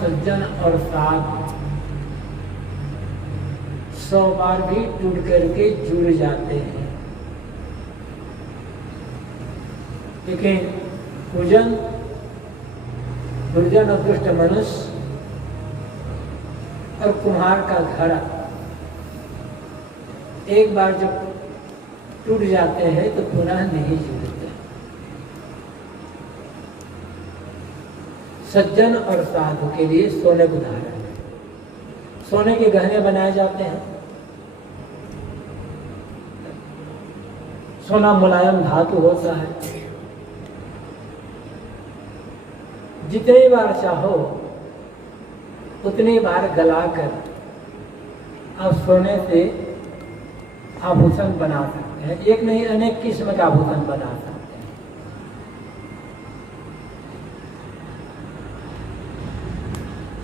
सज्जन और साथ 100 बार भी टूट करके जुड़ जाते हैं, लेकिन कुजन, दुर्जन और दुष्ट मनुष्य और कुम्हार का घड़ा एक बार जब टूट जाते हैं तो पुनः नहीं जुड़ते। सज्जन और साधु के लिए सोने का उदाहरण है। सोने के गहने बनाए जाते हैं। सोना मुलायम धातु होता है, जितनी बार चाहो उतनी बार गलाकर आप सोने से आभूषण बना सकते हैं। एक नहीं, अनेक किस्म का आभूषण बना सकते हैं।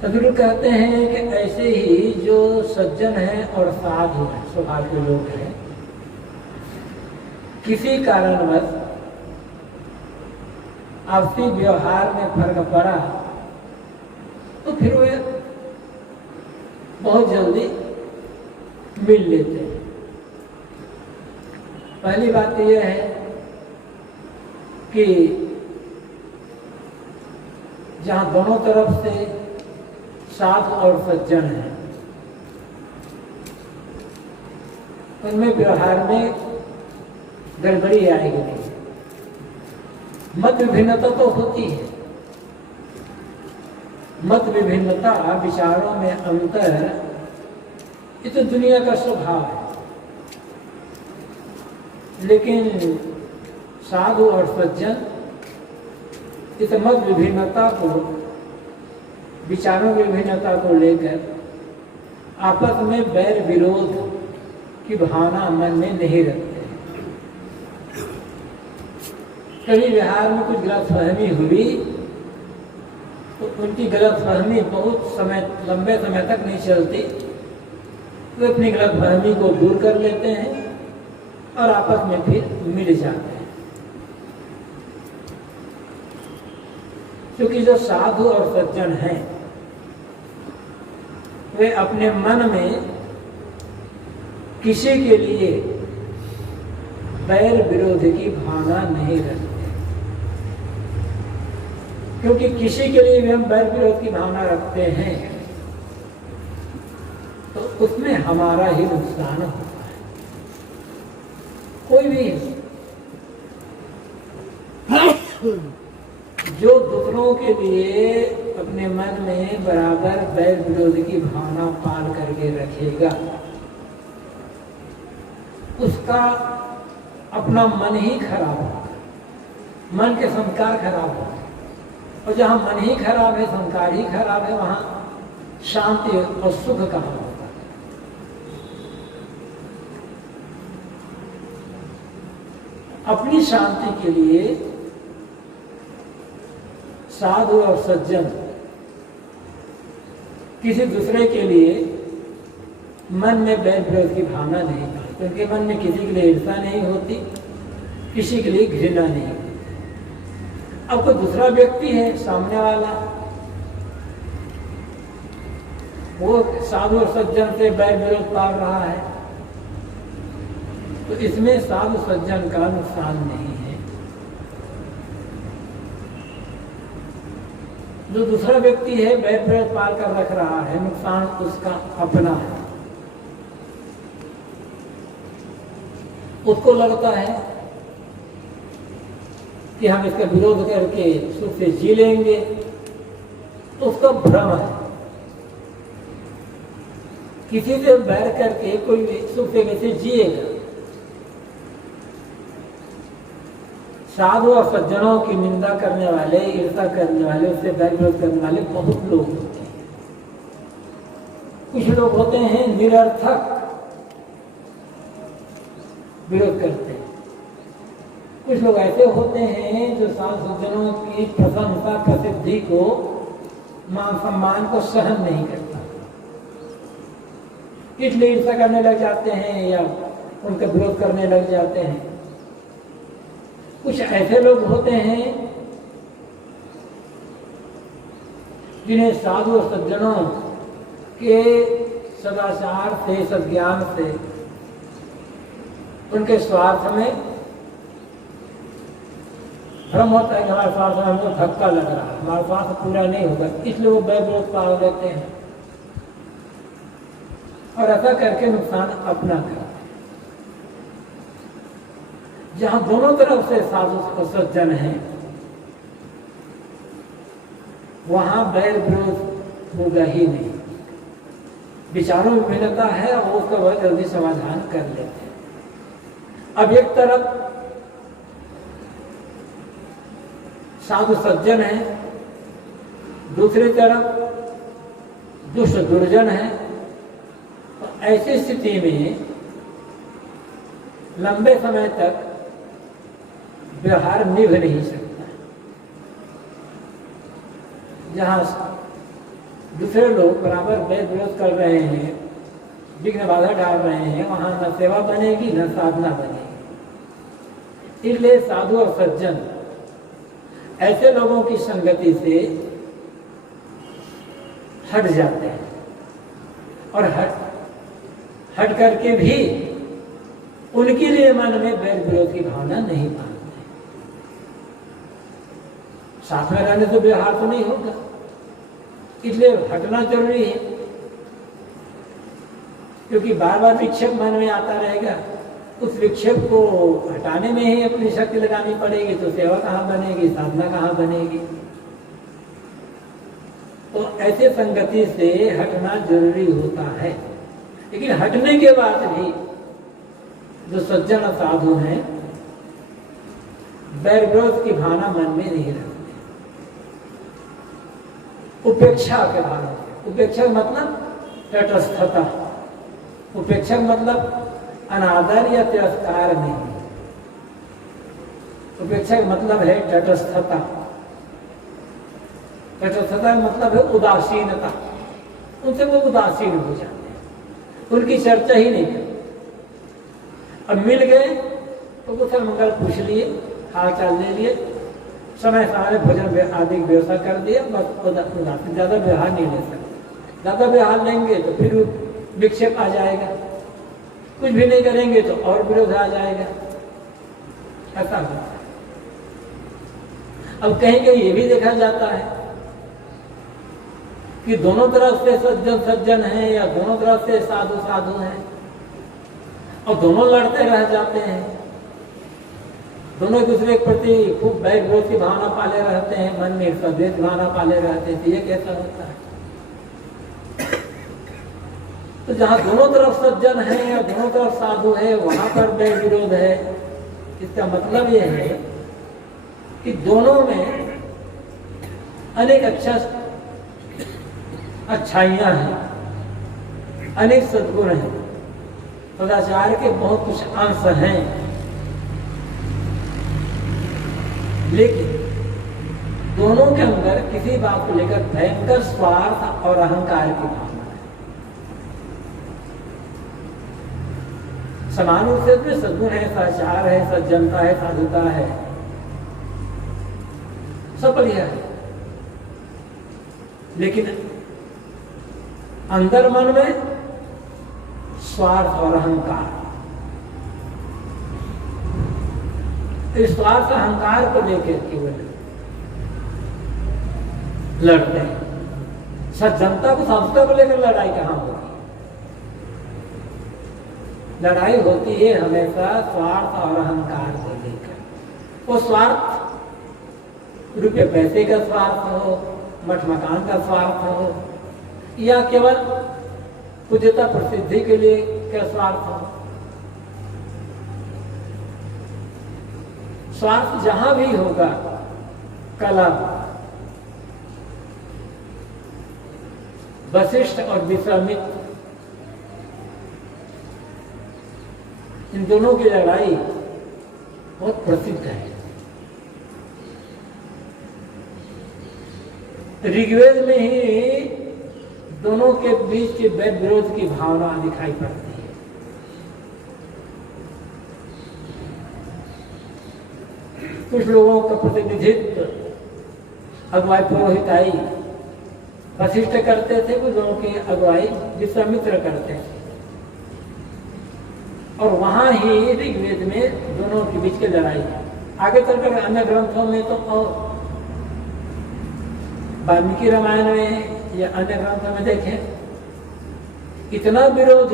सदगुरु कहते हैं कि ऐसे ही जो सज्जन हैं और साधु हैं, स्वभाव के लोग हैं, किसी कारणवश आपसी व्यवहार में फर्क पड़ा तो फिर वे बहुत जल्दी मिल लेते हैं। पहली बात यह है कि जहां दोनों तरफ से साधु और सज्जन हैं, उनमें व्यवहार में गड़बड़ी आएगी नहीं। मत विभिन्नता तो होती है, मत विभिन्नता, विचारों में अंतर, ये तो दुनिया का स्वभाव है। लेकिन साधु और सज्जन इस मत विभिन्नता को, विचारों की विभिन्नता को लेकर आपस में बैर विरोध की भावना मन में नहीं रखते। कभी व्यवहार में कुछ गलतफहमी हुई तो उनकी गलतफहमी बहुत समय, लंबे समय तक नहीं चलती, वे अपनी गलतफहमी को दूर कर लेते हैं और आपस में फिर मिल जाते हैं। क्योंकि जो साधु और सज्जन हैं, वे अपने मन में किसी के लिए बैर विरोध की भावना नहीं रखते, क्योंकि किसी के लिए भी हम बैर विरोध की भावना रखते हैं तो उसमें हमारा ही नुकसान होता है। कोई भी जो दूसरों के लिए अपने मन में बराबर बैर विरोध की भावना पाल करके रखेगा, उसका अपना मन ही खराब होगा, मन के संस्कार खराब होगा। और जहां मन ही खराब है, संस्कार ही खराब है, वहां शांति और सुख कहां होता है। अपनी शांति के लिए साधु और सज्जन किसी दूसरे के लिए मन में बैर विरोध की भावना नहीं पाते। उनके मन में किसी के लिए ईर्ष्या नहीं होती, किसी के लिए घृणा नहीं होती। अब कोई दूसरा व्यक्ति है सामने वाला, वो साधु और सज्जन से बैर विरोध पाल रहा है, तो इसमें साधु सज्जन का नुकसान नहीं है। जो दूसरा व्यक्ति है बैर विरोध पाल कर रख रहा है, नुकसान उसका अपना है। उसको लगता है कि हम इसका विरोध करके सुख से जी लेंगे, तो उसका भ्रम है। किसी से बैर करके कोई सुख से कैसे जिएगा? साधु और सज्जनों की निंदा करने वाले, ईर्ष्या करने वाले, उससे बैर विरोध करने वाले बहुत लोग होते हैं। कुछ लोग होते हैं निरर्थक विरोध करते हैं। कुछ लोग ऐसे होते हैं जो साधु सज्जनों की प्रशंसा, प्रसिद्धि को, मान सम्मान को सहन नहीं करता, इसलिए ईर्ष्या करने लग जाते हैं या उनका विरोध करने लग जाते हैं। कुछ ऐसे लोग होते हैं जिन्हें साधु और सज्जनों के सदाचार से, सद्ज्ञान से, उनके स्वार्थ में भ्रम होता है कि हमारे स्वार्थ में हमको धक्का लग रहा है, हमारा स्वार्थ पूरा नहीं होगा, इसलिए वो वैर विरोध पाल देते हैं और ऐसा करके नुकसान अपना करते हैं। जहां दोनों तरफ से साधु और सज्जन हैं, वहां वैर विरोध होगा ही नहीं। विचारों में भिन्नता है और उसका बहुत जल्दी समाधान कर लेते हैं। अब एक तरफ साधु सज्जन है, दूसरी तरफ दुष्ट दुर्जन है, तो ऐसी स्थिति में लंबे समय तक व्यवहार निभ नहीं सकता। जहां दूसरे लोग बराबर वैर विरोध कर रहे हैं, विघ्न बाधा डाल रहे हैं, वहां न सेवा बनेगी न साधना बनेगी। इसलिए साधु और सज्जन ऐसे लोगों की संगति से हट जाते हैं और हट करके भी उनके लिए मन में वैर विरोध की भावना नहीं पाते। साथ में रहने से व्यवहार तो नहीं होगा, इसलिए हटना जरूरी है, क्योंकि बार बार विक्षेप मन में आता रहेगा। उस विक्षेप को हटाने में ही अपनी शक्ति लगानी पड़ेगी, तो सेवा कहाँ बनेगी, साधना कहाँ बनेगी। तो ऐसे संगति से हटना जरूरी होता है। लेकिन हटने के बाद भी जो सज्जन और साधु हैं, वैर विरोध की भावना मन में नहीं रखते, उपेक्षा के भावना। उपेक्षा मतलब तटस्थता, उपेक्षा मतलब अनादर या तिरस्कार नहीं। उपेक्षा का मतलब है तटस्थता। तटस्थता का मतलब है उदासीनता। उनसे वो उदासीन हो जाते हैं, उनकी चर्चा ही नहीं करते। अब मिल गए तो कुशल मंगल पूछ लिए, हाल चाल ले लिए, समय सारे भोजन आदि व्यवस्था कर दिया, बस उदासीन, ज्यादा व्यवहार नहीं ले सकते। ज्यादा व्यवहार लेंगे तो फिर विक्षेप आ जाएगा, कुछ भी नहीं करेंगे तो और विरोध आ जाएगा। ऐसा होता है। अब कहीं कहीं ये भी देखा जाता है कि दोनों तरफ से सज्जन सज्जन हैं या दोनों तरफ से साधु साधु हैं और दोनों लड़ते रह जाते हैं, दोनों एक दूसरे के प्रति खूब वैर विरोध की भावना पाले रहते हैं, मन में स्वदेश भावना पाले रहते हैं। तो ये कैसा होता है? तो जहां दोनों तरफ सज्जन है या दोनों तरफ साधु है, वहां पर वैर विरोध है। इसका मतलब यह है कि दोनों में अनेक अच्छाइयां हैं, अनेक सद्गुण हैं, सदाचार के बहुत कुछ अंश हैं, लेकिन दोनों के अंदर किसी बात को लेकर भयंकर स्वार्थ और अहंकार की भावना। समान रूप से सद्गुण है, सदाचार है, सज्जनता है, साधुता है, सब बढ़िया है, लेकिन अंदर मन में स्वार्थ और अहंकार। इस स्वार्थ अहंकार को लेकर केवल लड़ते हैं। सज्जनता को, साधुता को लेकर लड़ाई कहां होगी? लड़ाई होती है हमेशा स्वार्थ और अहंकार को लेकर। वो स्वार्थ रुपये पैसे का स्वार्थ हो, मठ मकान का स्वार्थ हो, या केवल पूज्यता प्रसिद्धि के लिए क्या स्वार्थ हो। स्वार्थ जहां भी होगा, कला, वशिष्ठ और विश्वामित्र, इन दोनों की लड़ाई बहुत प्रसिद्ध है। ऋग्वेद में ही दोनों के बीच के वैर विरोध की भावना दिखाई पड़ती है। कुछ लोगों का प्रतिनिधित्व अगुवाई पुरोहिताई वशिष्ठ करते थे, कुछ लोगों की अगुवाई विश्वामित्र करते थे। और वहां ही ऋग्वेद में दोनों के बीच की लड़ाई है। आगे चलकर अन्य ग्रंथों में तो और वाल्मीकि रामायण में या अन्य ग्रंथों में देखें, इतना विरोध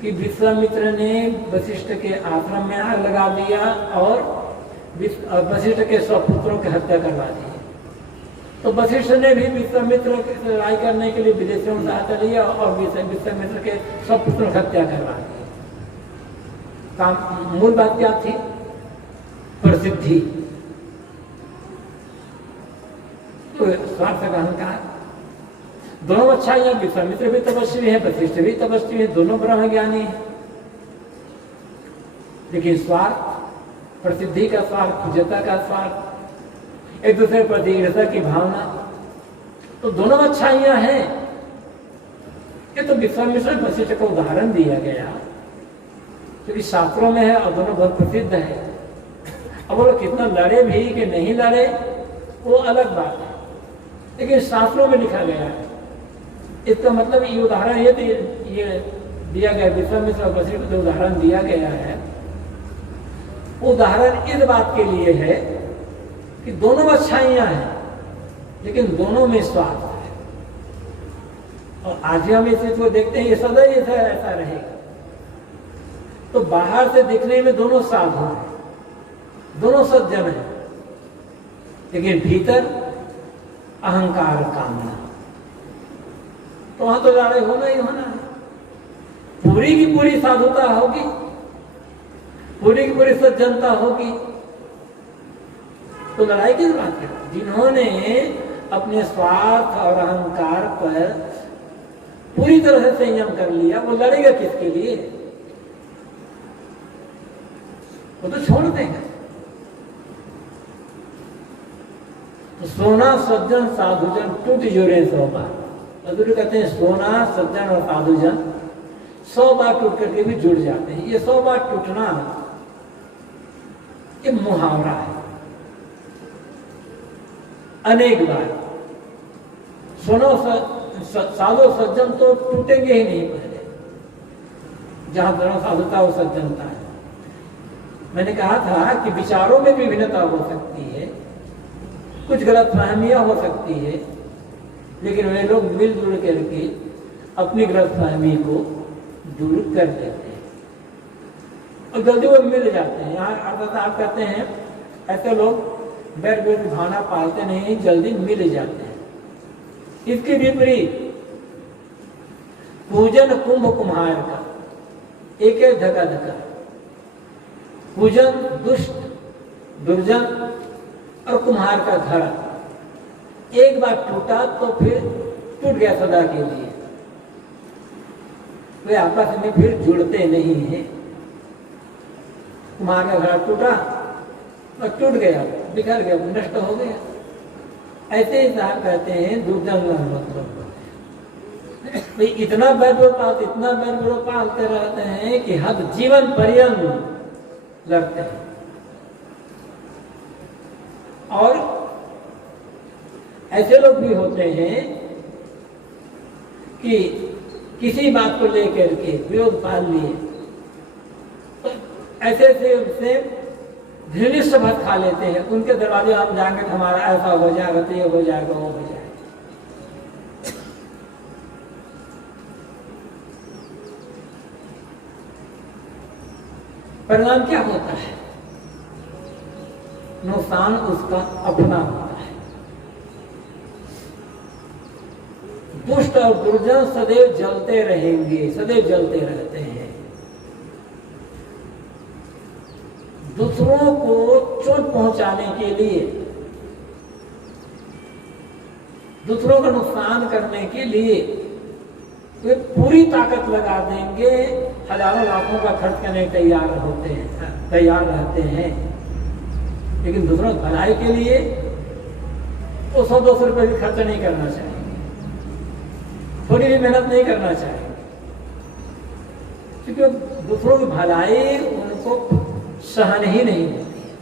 कि विश्वामित्र ने वशिष्ठ के आश्रम में आग लगा दिया और वशिष्ठ के 100 पुत्रों की हत्या करवा दी। तो वशिष्ठ ने भी विश्वामित्र की लड़ाई करने के लिए विदेशियों से सहायता लिया और विश्वामित्र के 100 पुत्रों की हत्या करवा दी। काम मूल बात क्या थी? प्रसिद्धि। तो स्वार्थ का अहंकार। दोनों अच्छा है, विश्वामित्र भी तपस्वी है, वशिष्ठ भी तपस्वी है, दोनों ब्रह्म ज्ञानी है। लेकिन स्वार्थ, प्रसिद्धि का स्वार्थ, पूज्यता का स्वार्थ, एक दूसरे पर ईर्ष्या की भावना, तो दोनों अच्छाइयां हैं। ये तो विश्वामित्र वशिष्ठ का उदाहरण दिया गया क्योंकि शास्त्रों में है और दोनों बहुत प्रसिद्ध है। अब वो कितना लड़े भी कि नहीं लड़े वो अलग बात है, लेकिन शास्त्रों में लिखा गया है। इसका मतलब ये उदाहरण ये दिया गया, विश्वामित्र और वशिष्ठ जो उदाहरण दिया गया है, उदाहरण इस बात के लिए है कि दोनों अच्छाइयां हैं लेकिन दोनों में स्वार्थ है। और आज हम इस चीज को देखते हैं, ये सदा ही ऐसा रहेगा। तो बाहर से दिखने में दोनों साधु हैं, दोनों सज्जन हैं, लेकिन भीतर अहंकार, कामना, तो वहां तो लड़ाई होना ही होना है। पूरी की पूरी साधुता होगी, पूरी की पूरी सज्जनता होगी, तो लड़ाई किस बात की? जिन्होंने अपने स्वार्थ और अहंकार पर पूरी तरह से संयम कर लिया, वो लड़ेगा किसके लिए? वो तो छोड़ देगा। तो सोना सज्जन साधुजन टूट जोड़े 100 बार। मधुर कहते हैं सोना सज्जन और साधुजन 100 बार टूट करके भी जुड़ जाते हैं। ये 100 बार टूटना ये मुहावरा है। अनेक बार साधु सज्जन तो टूटेंगे ही नहीं पहले, जहां दोनों साधुता और सज्जनता है। मैंने कहा था कि विचारों में भी भिन्नता हो सकती है, कुछ गलतफहमियां हो सकती है, लेकिन वे लोग मिलजुल करके अपनी गलतफहमी को दूर कर देते हैं और जल्दी वो मिल जाते हैं। यहाँ अर्थात आप कहते हैं ऐसे लोग बैर बैर की भावना पालते नहीं, जल्दी मिल जाते हैं। इसके विपरीत पूजन कुंभ कुम्हार का, एक एक धका धका। पूजन दुष्ट दुर्जन और कुम्हार का घर एक बार टूटा तो फिर टूट गया सदा के लिए। वे आपस में फिर जुड़ते नहीं हैं। कुम्हार का घर टूटा और टूट गया, बिखर गया, नष्ट हो गया। ऐसे ही साहब कहते हैं दुर्जन मतलब भाई इतना बैर पालते, इतना बैर पालते रहते हैं कि हद जीवन पर्यंत लड़ते हैं। और ऐसे लोग भी होते हैं कि किसी बात को लेकर के विरोध पाल लिए, तो ऐसे से घृणित शब्द खा लेते हैं। उनके दरवाजे हम जाएंगे तो हमारा ऐसा हो जाएगा, तो ये हो जाएगा, वो हो जाएगा। परिणाम क्या होता है? नुकसान उसका अपना होता है। दुष्ट और दुर्जन सदैव जलते रहेंगे, सदैव जलते रहते हैं। दूसरों को चोट पहुंचाने के लिए, दूसरों का नुकसान करने के लिए वे पूरी ताकत लगा देंगे, हजारों लाखों का खर्च करने तैयार रहते हैं। लेकिन दूसरों की भलाई के लिए वो 100-200 रुपए भी खर्च नहीं करना चाहिए, थोड़ी भी मेहनत नहीं करना चाहिए, क्योंकि दूसरों की भलाई उनको सहन ही नहीं होती है।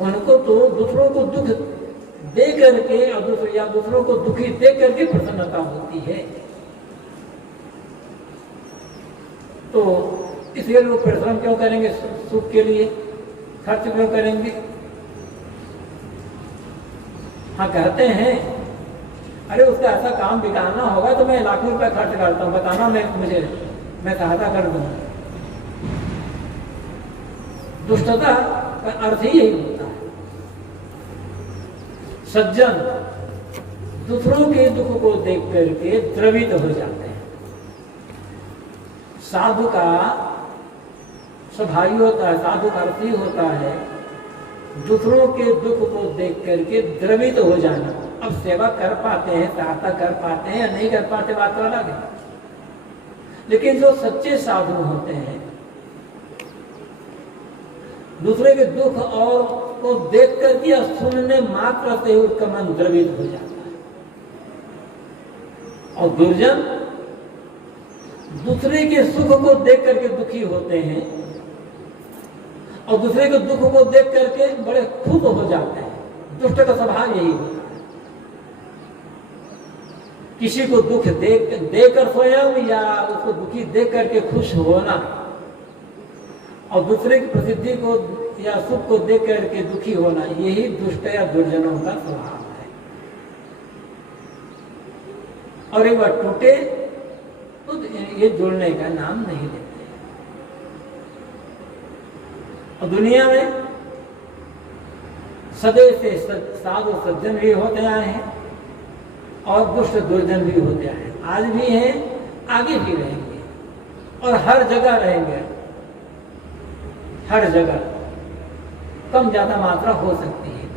उनको तो दूसरों को दुख दे करके या दूसरों को दुखी देख करके प्रसन्नता होती है। तो इसलिए लोग परिश्रम क्यों करेंगे? सुख के लिए खर्च क्यों करेंगे? हाँ, कहते हैं अरे उसका ऐसा काम बिगाड़ना होगा तो मैं लाखों रुपए खर्च करता हूँ, बताना मैं सहायता कर दूंगा। दुष्टता का अर्थ ही यही होता है। सज्जन दूसरों के दुख को देख करके द्रवित हो जाते हैं। साधु का स्वभाव होता है, साधु का अर्थ ही होता है दूसरों के दुख को देख करके द्रवित हो जाना। अब सेवा कर पाते हैं, सहायता कर पाते हैं या नहीं कर पाते, बात तो अलग है। लेकिन जो सच्चे साधु होते हैं दूसरे के दुख और को देख करके या सुनने मात्र से उसका मन द्रवित हो जाता है। और दुर्जन दूसरे के सुख को देख करके दुखी होते हैं और दूसरे के दुख को देख करके बड़े खुश हो जाते हैं। दुष्ट का स्वभाव यही होता है। किसी को दुख देकर स्वयं या उसको दुखी देख करके खुश होना और दूसरे की प्रसिद्धि को या सुख को देख करके दुखी होना, यही दुष्ट या दुर्जनों का स्वभाव है। और एक बार टूटे तो ये जुड़ने का नाम नहीं लेते। और दुनिया में सदैव से साधु सज्जन भी होते आए हैं और दुष्ट दुर्जन भी होते आए हैं। आज भी हैं, आगे भी रहेंगे और हर जगह रहेंगे। हर जगह कम ज्यादा मात्रा हो सकती है।